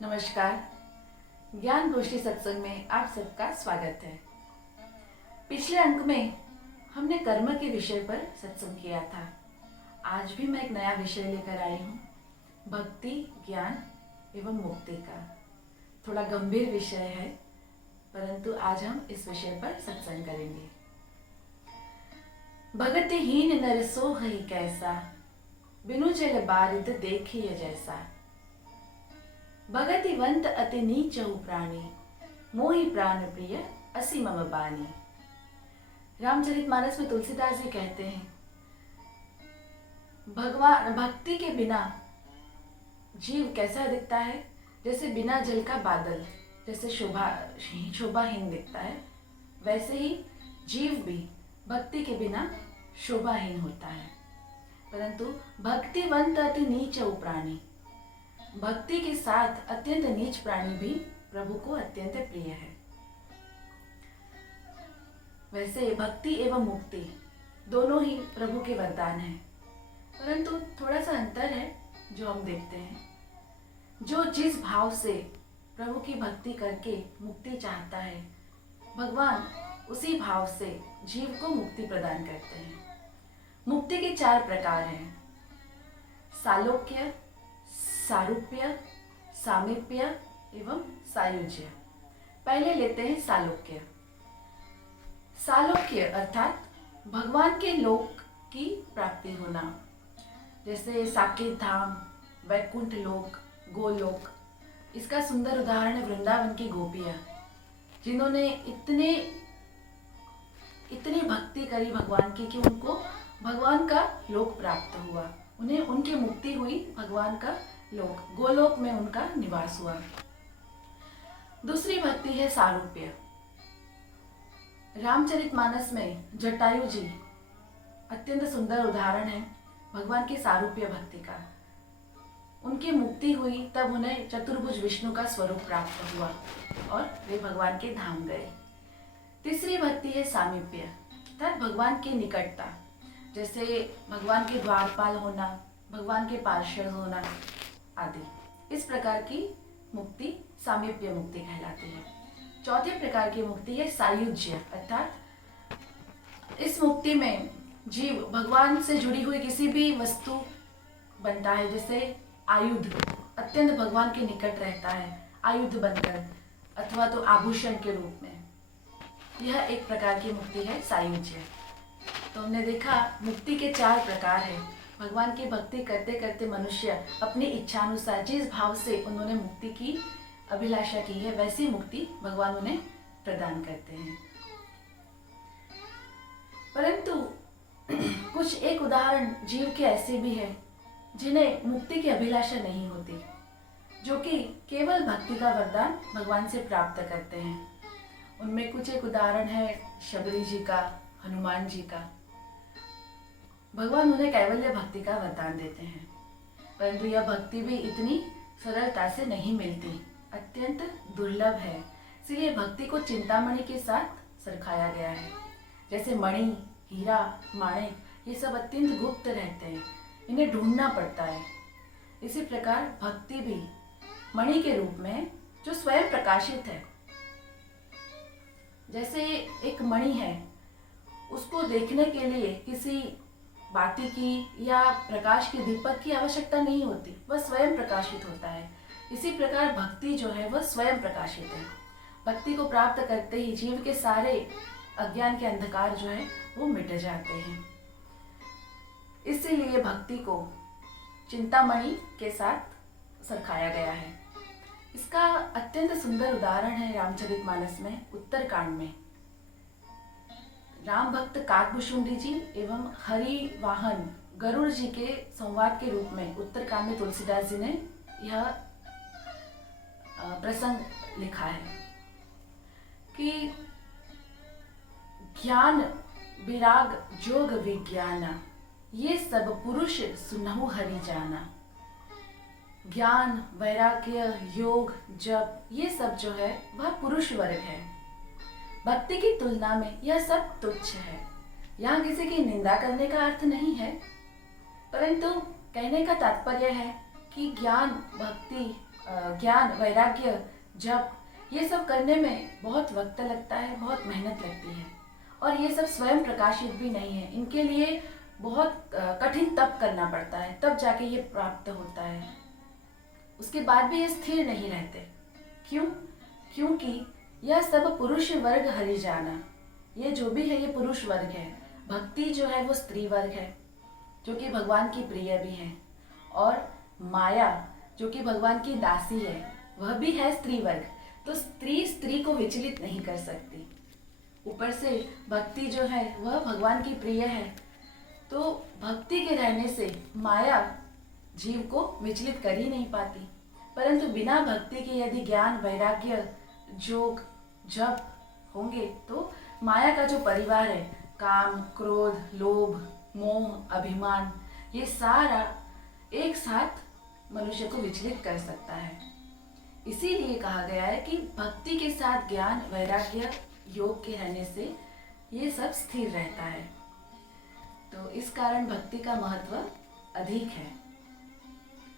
नमस्कार। ज्ञान गोष्ठी सत्संग में आप सबका स्वागत है। पिछले अंक में हमने कर्म के विषय पर सत्संग किया था। आज भी मैं एक नया विषय लेकर आई हूँ, भक्ति, ज्ञान एवं मुक्ति का। थोड़ा गंभीर विषय है, परंतु आज हम इस विषय पर सत्संग करेंगे। भगतिहीन नर सो हई कैसा, बिनु जल बारिद देखिए जैसा। भगतिवंत अति नीचहु प्राणी, मोहि प्राण प्रिय असी मम बानी। रामचरितमानस में तुलसीदास जी कहते हैं, भगवान भक्ति के बिना जीव कैसा दिखता है, जैसे बिना जल का बादल, जैसे शोभाहीन दिखता है, वैसे ही जीव भी भक्ति के बिना शोभाहीन होता है। परंतु भक्तिवंत अति नीचहु प्राणी, भक्ति के साथ अत्यंत नीच प्राणी भी प्रभु को अत्यंत प्रिय है। वैसे भक्ति एवं मुक्ति दोनों ही प्रभु के वरदान हैं, परंतु थोड़ा सा अंतर है जो हम देखते हैं। जो जिस भाव से प्रभु की भक्ति करके मुक्ति चाहता है, भगवान उसी भाव से जीव को मुक्ति प्रदान करते हैं। मुक्ति के 4 प्रकार हैं: सालोक्य, सारूप्य, सामीप्य एवं सायुज्य। पहले लेते हैं सालोक्य। सालोक्य अर्थात भगवान के लोक की प्राप्ति होना, जैसे साकेत धाम, वैकुंठ लोक, गोलोक। इसका सुंदर उदाहरण है वृंदावन की गोपियां, जिन्होंने इतनी भक्ति करी भगवान की कि उनको भगवान का लोक प्राप्त हुआ। उन्हें उनकी मुक्ति हुई, भगवान का लोक, गोलोक में उनका निवास हुआ। दूसरी भक्ति है सारूप्य। रामचरितमानस में जटायु जी अत्यंत सुंदर उदाहरण है भगवान की सारूप्य भक्ति का। उनकी मुक्ति हुई तब उन्हें चतुर्भुज विष्णु का स्वरूप प्राप्त हुआ और वे भगवान के धाम गए। तीसरी भक्ति है सामीप्य अर्थात भगवान की निकटता, जैसे भगवान के द्वारपाल होना, भगवान के पार्षद होना आदि। इस प्रकार की मुक्ति सामीप्य मुक्ति कहलाती है। चौथे प्रकार की मुक्ति है सायुज्य अर्थात इस मुक्ति में जीव भगवान से जुड़ी हुई किसी भी वस्तु बनता है, जैसे आयुध, अत्यंत भगवान के निकट रहता है आयुध बनकर, अथवा तो आभूषण के रूप में। यह एक प्रकार की मुक्ति है सायुज्य। तो हमने देखा मुक्ति के 4 प्रकार हैं। भगवान की भक्ति करते करते मनुष्य अपनी इच्छानुसार जिस भाव से उन्होंने मुक्ति की अभिलाषा की है, वैसी मुक्ति भगवान उन्हें प्रदान करते हैं। परंतु कुछ एक उदाहरण जीव के ऐसे भी हैं जिन्हें मुक्ति की अभिलाषा नहीं होती, जो कि केवल भक्ति का वरदान भगवान से प्राप्त करते हैं। उनमें कुछ एक उदाहरण है शबरी जी का, हनुमान जी का। भगवान उन्हें कैवल्य भक्ति का वरदान देते हैं, परंतु यह भक्ति भी इतनी सरलता से नहीं मिलती, अत्यंत दुर्लभ है। इसलिए भक्ति को चिंतामणि के साथ सरखाया गया है। जैसे मणि, हीरा, माणिक, ये सब अत्यंत गुप्त रहते हैं, इन्हें ढूंढना पड़ता है। इसी प्रकार भक्ति भी मणि के रूप में है, जो स्वयं प्रकाशित है। जैसे एक मणि है, उसको देखने के लिए किसी बाती की या प्रकाश के दीपक की आवश्यकता नहीं होती, वह स्वयं प्रकाशित होता है। इसी प्रकार भक्ति जो है वह स्वयं प्रकाशित है। भक्ति को प्राप्त करते ही जीव के सारे अज्ञान के अंधकार जो है वो मिट जाते हैं। इसीलिए भक्ति को चिंतामणि के साथ सरखाया गया है। इसका अत्यंत सुंदर उदाहरण है रामचरितमानस में उत्तरकांड में। राम भक्त काकभुशुंडी जी एवं हरि वाहन गरुड़ जी के संवाद के रूप में उत्तरकांड में तुलसीदास जी ने यह प्रसंग लिखा है कि ज्ञान विराग जोग विज्ञान, ये सब पुरुष सुनहु हरि जाना। ज्ञान, वैराग्य, योग, जप, ये सब जो है वह पुरुष वर्ग है। भक्ति की तुलना में यह सब तुच्छ है। यहाँ किसी की निंदा करने का अर्थ नहीं है, परंतु कहने का तात्पर्य है कि ज्ञान, भक्ति ज्ञान, वैराग्य, जप, ये सब करने में बहुत वक्त लगता है, बहुत मेहनत लगती है। और ये सब स्वयं प्रकाशित भी नहीं है, इनके लिए बहुत कठिन तप करना पड़ता है, तब जाके ये प्राप्त होता है। उसके बाद भी ये स्थिर नहीं रहते। क्यों? क्योंकि यह सब पुरुष वर्ग हरि जाना, ये जो भी है ये पुरुष वर्ग है। भक्ति जो है वो स्त्री वर्ग है, जो कि भगवान की प्रिय भी है। और माया जो कि भगवान की दासी है, वह भी है स्त्री वर्ग। तो स्त्री स्त्री को विचलित नहीं कर सकती। ऊपर से भक्ति जो है वह भगवान की प्रिय है, तो भक्ति के रहने से माया जीव को विचलित कर ही नहीं पाती। परंतु बिना भक्ति के यदि ज्ञान, वैराग्य, योग, जप होंगे तो माया का जो परिवार है, काम, क्रोध, लोभ, मोह, अभिमान, ये सारा एक साथ मनुष्य को विचलित कर सकता है। इसीलिए कहा गया है कि भक्ति के साथ ज्ञान, वैराग्य, योग के रहने से ये सब स्थिर रहता है। तो इस कारण भक्ति का महत्व अधिक है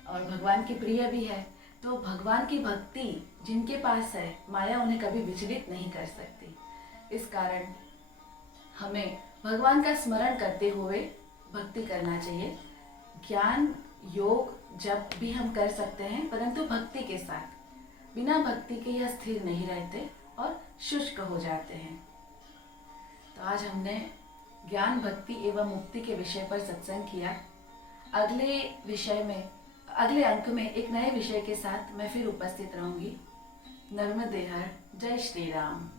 और भगवान की प्रिय भी है। तो भगवान की भक्ति जिनके पास है, माया उन्हें कभी विचलित नहीं कर सकती। इस कारण हमें भगवान का स्मरण करते हुए भक्ति करना चाहिए। ज्ञान, योग, जप भी हम कर सकते हैं, परंतु भक्ति के साथ। बिना भक्ति के यह स्थिर नहीं रहते और शुष्क हो जाते हैं। तो आज हमने ज्ञान, भक्ति एवं मुक्ति के विषय पर सत्संग किया। अगले अंक में एक नए विषय के साथ मैं फिर उपस्थित रहूंगी। नर्मदे हर। जय श्री राम।